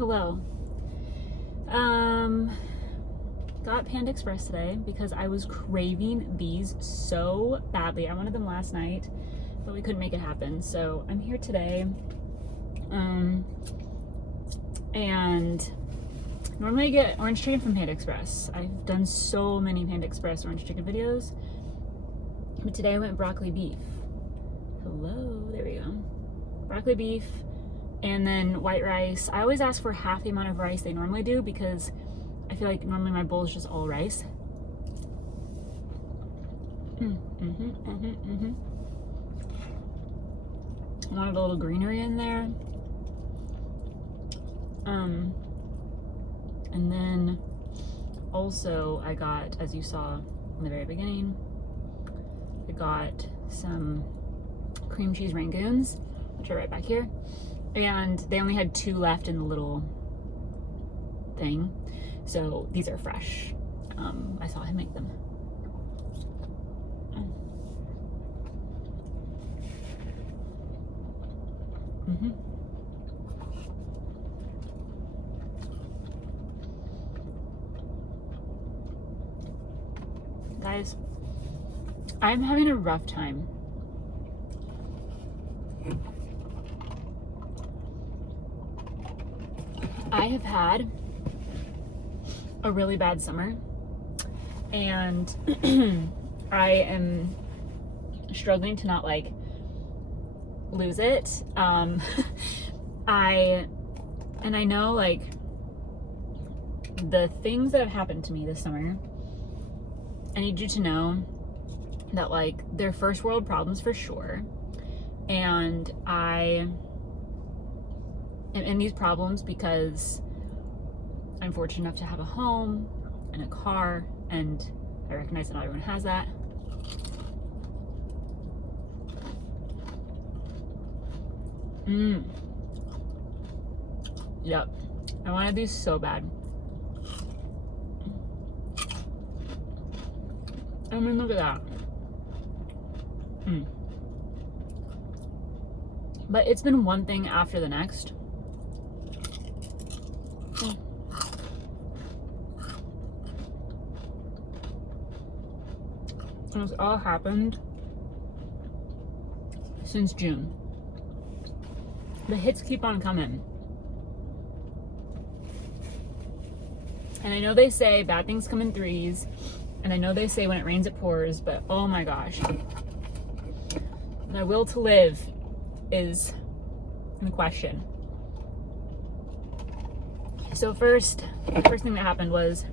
Hello. Got Panda Express today because I was craving these so badly. I wanted them last night, but we couldn't make it happen. So I'm here today. And normally I get orange chicken from Panda Express. I've done so many Panda Express orange chicken videos, but today I went broccoli beef. Hello, there we go. Broccoli beef. And then white rice. I always ask for half the amount of rice they normally do because I feel like normally my bowl is just all rice. I wanted a little greenery in there. And then also I got, as you saw in the very beginning, I got some cream cheese rangoons, which are right back here. And they only had 2 left in the little thing. So these are fresh. I saw him make them. Guys, I'm having a rough time. I have had a really bad summer and I am struggling to not like lose it. I know like the things that have happened to me this summer, I need you to know that like they're first world problems for sure. And I am in these problems because I'm fortunate enough to have a home and a car, and I recognize that not everyone has that. Yep. I wanted these so bad. I mean, look at that. But it's been one thing after the next. And it's all happened since June. The hits keep on coming. And I know they say bad things come in threes, and I know they say when it rains it pours, but oh my gosh. My will to live is in question. So first thing that happened was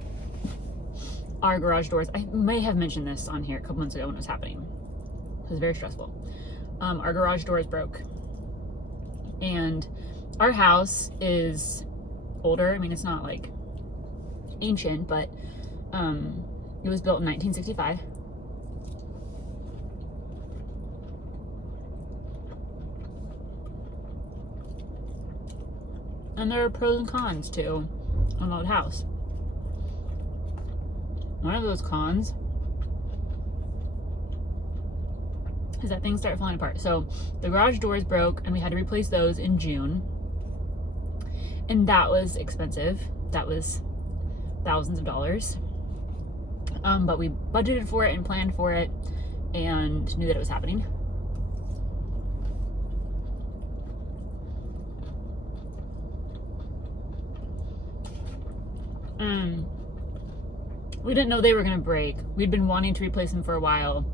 our garage doors. I may have mentioned this on here a couple months ago when it was happening. It was very stressful. Our garage doors broke. And our house is older. I mean, it's not like ancient, but it was built in 1965. And there are pros and cons to an old house. One of those cons is that things start falling apart. So the garage doors broke and we had to replace those in June. And that was expensive. That was thousands of dollars. But we budgeted for it and planned for it and knew that it was happening. We didn't know they were going to break. We'd been wanting to replace them for a while.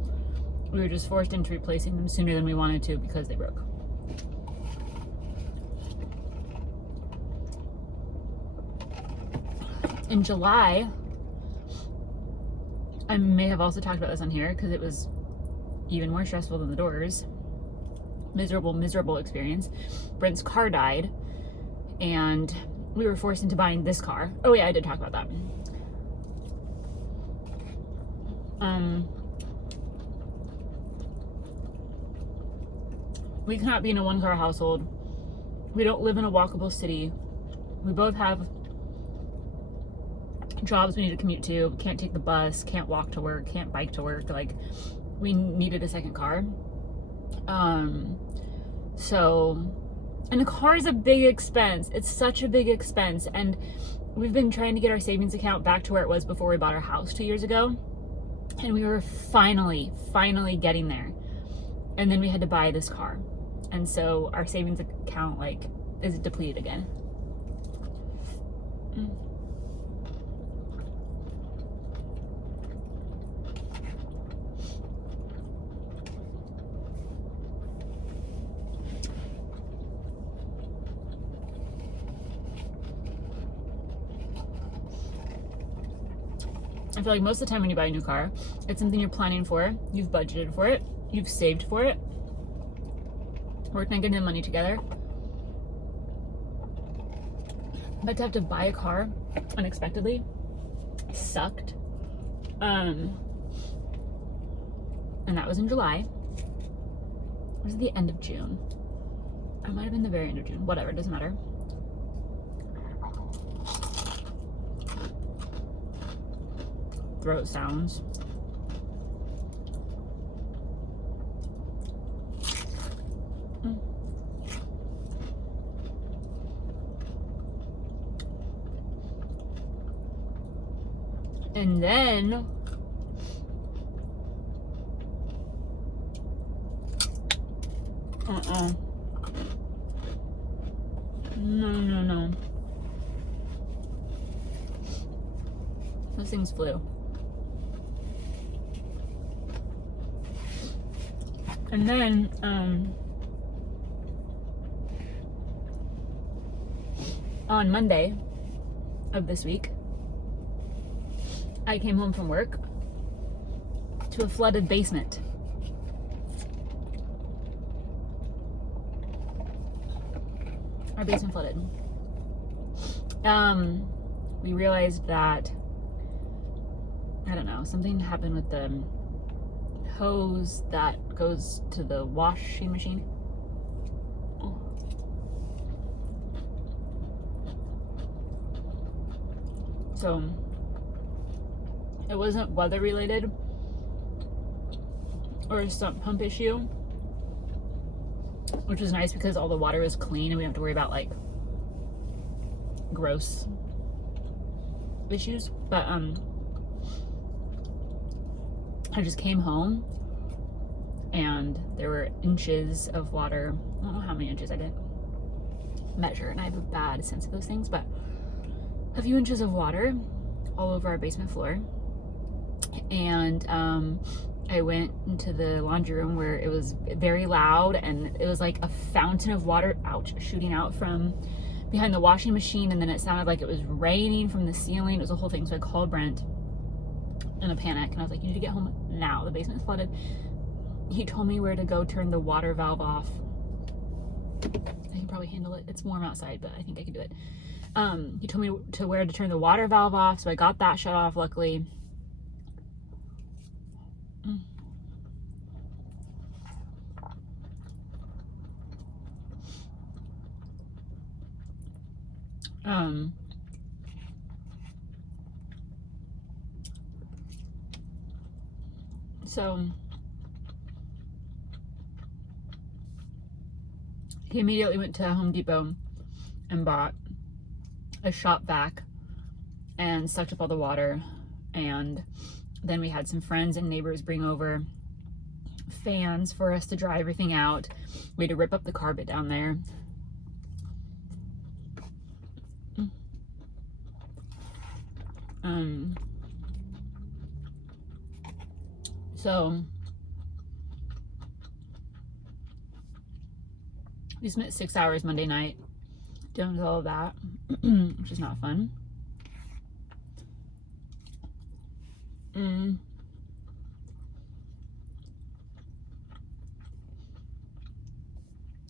We were just forced into replacing them sooner than we wanted to because they broke. In July, I may have also talked about this on here because it was even more stressful than the doors. Miserable experience. Brent's car died and we were forced into buying this car. Oh yeah, I did talk about that. We cannot be in a 1-car household. We don't live in a walkable city. We both have jobs we need to commute to. Can't take the bus, can't walk to work, can't bike to work. Like, we needed a second car. So And a car is a big expense. It's such a big expense. And we've been trying to get our savings account back to where it was before we bought our house 2 years ago. And we were finally getting there. And then we had to buy this car. And so our savings account like is depleted again. I feel like most of the time when you buy a new car, it's something you're planning for, you've budgeted for it, you've saved for it, working on getting the money together. But to have to buy a car unexpectedly sucked. And that was in July. It was the end of June. It might have been the very end of June. Whatever, it doesn't matter. Throat sounds. And then no. Those things flew. And then, on Monday of this week, I came home from work to a flooded basement. Our basement flooded. We realized that, I don't know, something happened with the hose that goes to the washing machine. So it wasn't weather related or a sump pump issue, which was nice because all the water was clean and we don't have to worry about like gross issues. But I just came home and there were inches of water. I don't know how many inches I didn't measure, and I have a bad sense of those things, but a few inches of water all over our basement floor. And I went into the laundry room where it was very loud and it was like a fountain of water, shooting out from behind the washing machine, and then it sounded like it was raining from the ceiling. It was a whole thing. So I called Brent in a panic and I was like, you need to get home now, the basement's flooded. He told me where to go turn the water valve off. I can probably handle it. It's warm outside, but I think I can do it. He told me to where to turn the water valve off, so I got that shut off, luckily. So he immediately went to Home Depot and bought a shop vac and sucked up all the water. And then we had some friends and neighbors bring over fans for us to dry everything out. We had to rip up the carpet down there. So we spent 6 hours Monday night doing all of that, which is not fun.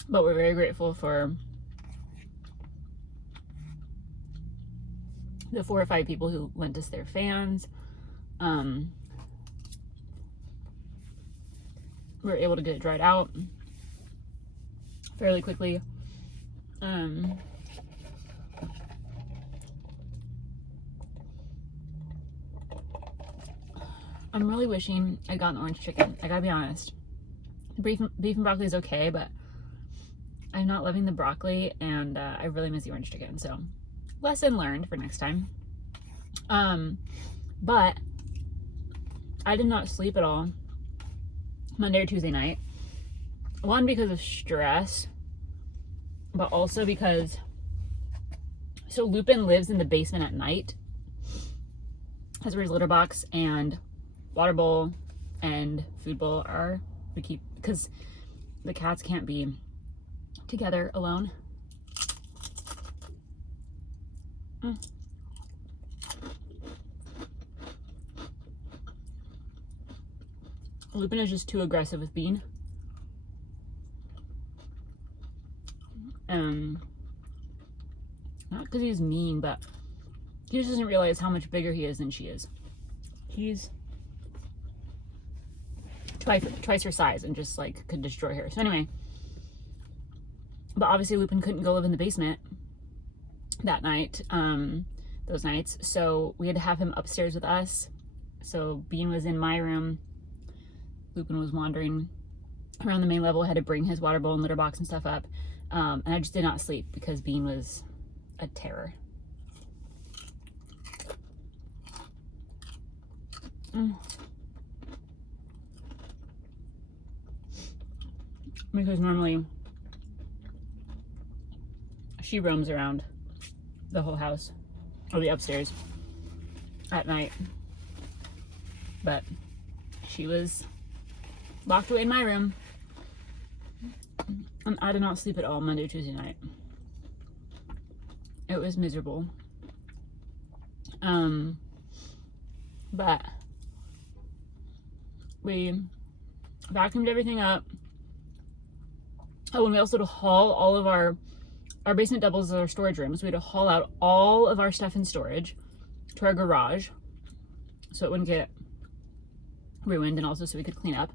But we're very grateful for the 4 or 5 people who lent us their fans. We were able to get it dried out fairly quickly. I'm really wishing I'd gotten orange chicken. I gotta be honest. Beef and broccoli is okay, but I'm not loving the broccoli, and I really miss the orange chicken. So lesson learned for next time. But I did not sleep at all Monday or Tuesday night. One, because of stress, but also because, so Lupin lives in the basement at night. That's where his litter box and water bowl and food bowl are. We keep, because the cats can't be together alone. Lupin is just too aggressive with Bean. Not because he's mean, but he just doesn't realize how much bigger he is than she is. He's twice her size and just like could destroy her. So anyway, but obviously Lupin couldn't go live in the basement that night, those nights. So we had to have him upstairs with us. So Bean was in my room. Lupin was wandering around the main level, had to bring his water bowl and litter box and stuff up. And I just did not sleep because Bean was a terror. Because normally she roams around the whole house or the upstairs at night. But she was locked away in my room. And I did not sleep at all Monday, Tuesday night. It was miserable. But we vacuumed everything up. Oh, and we also had to haul all of our basement doubles as our storage room. So we had to haul out all of our stuff in storage to our garage so it wouldn't get ruined, and also so we could clean up.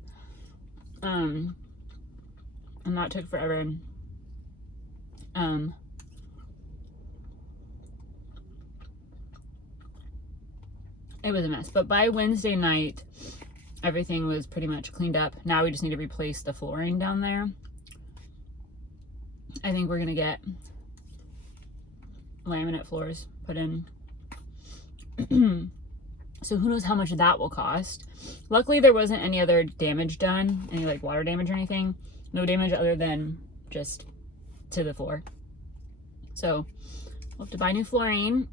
And that took forever. It was a mess. But by Wednesday night, everything was pretty much cleaned up. Now we just need to replace the flooring down there. I think we're gonna get laminate floors put in. So who knows how much that will cost. Luckily there wasn't any other damage done, any like water damage or anything. No damage other than just to the floor. So we'll have to buy new flooring.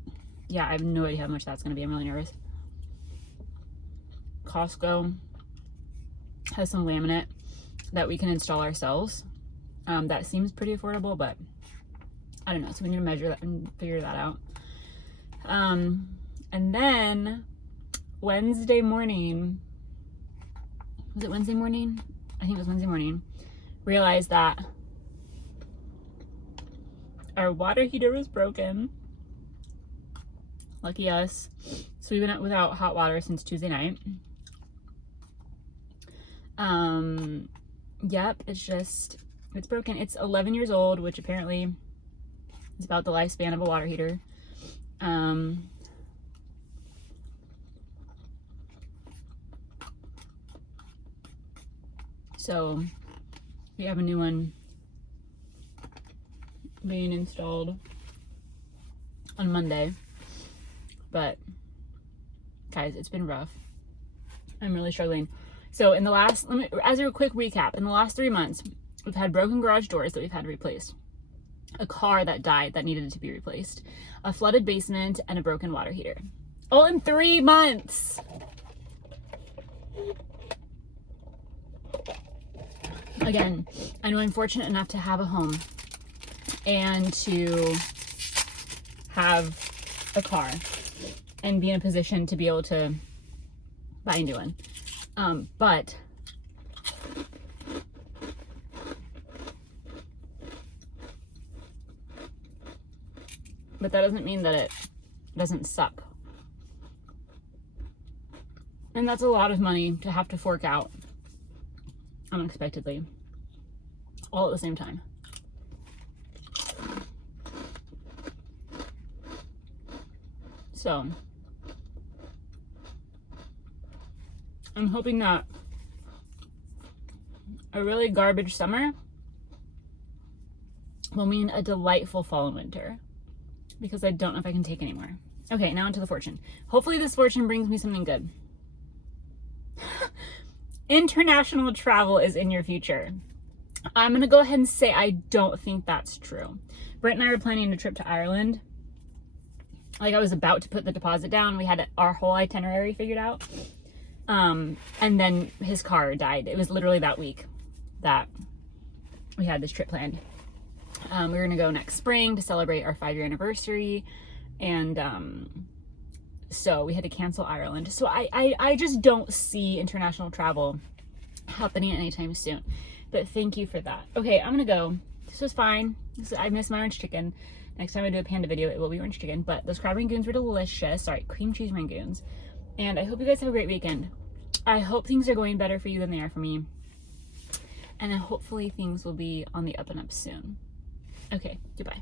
Yeah, I have no idea how much that's gonna be. I'm really nervous. Costco has some laminate that we can install ourselves. That seems pretty affordable, but I don't know. So we need to measure that and figure that out. And then Wednesday morning, was it Wednesday morning? I think it was Wednesday morning. Realized that our water heater was broken. Lucky us. So we've been without hot water since Tuesday night. Yep, it's broken. It's 11 years old, which apparently is about the lifespan of a water heater. So we have a new one being installed on Monday. But guys, it's been rough. I'm really struggling. So in the last, as a quick recap, in the last 3 months, we've had broken garage doors that we've had to replace, a car that died that needed to be replaced, a flooded basement, and a broken water heater. All in 3 months. Again, I know I'm fortunate enough to have a home and to have a car and be in a position to be able to buy a new one. But that doesn't mean that it doesn't suck. And that's a lot of money to have to fork out unexpectedly, all at the same time. So I'm hoping that a really garbage summer will mean a delightful fall and winter, because I don't know if I can take anymore. Okay, now into the fortune. Hopefully this fortune brings me something good. International travel is in your future. I'm gonna go ahead and say I don't think that's true. Brent and I were planning a trip to Ireland. Like, I was about to put the deposit down. We had our whole itinerary figured out. And then his car died. It was literally that week that we had this trip planned. We were gonna go next spring to celebrate our 5-year anniversary. And so we had to cancel Ireland. So I just don't see international travel happening anytime soon. But thank you for that. Okay, I'm gonna go. This was fine. I missed my orange chicken. Next time I do a panda video, it will be orange chicken. But those crab rangoons were delicious. Sorry, cream cheese rangoons. And I hope you guys have a great weekend. I hope things are going better for you than they are for me. And then hopefully things will be on the up and up soon. Okay, goodbye.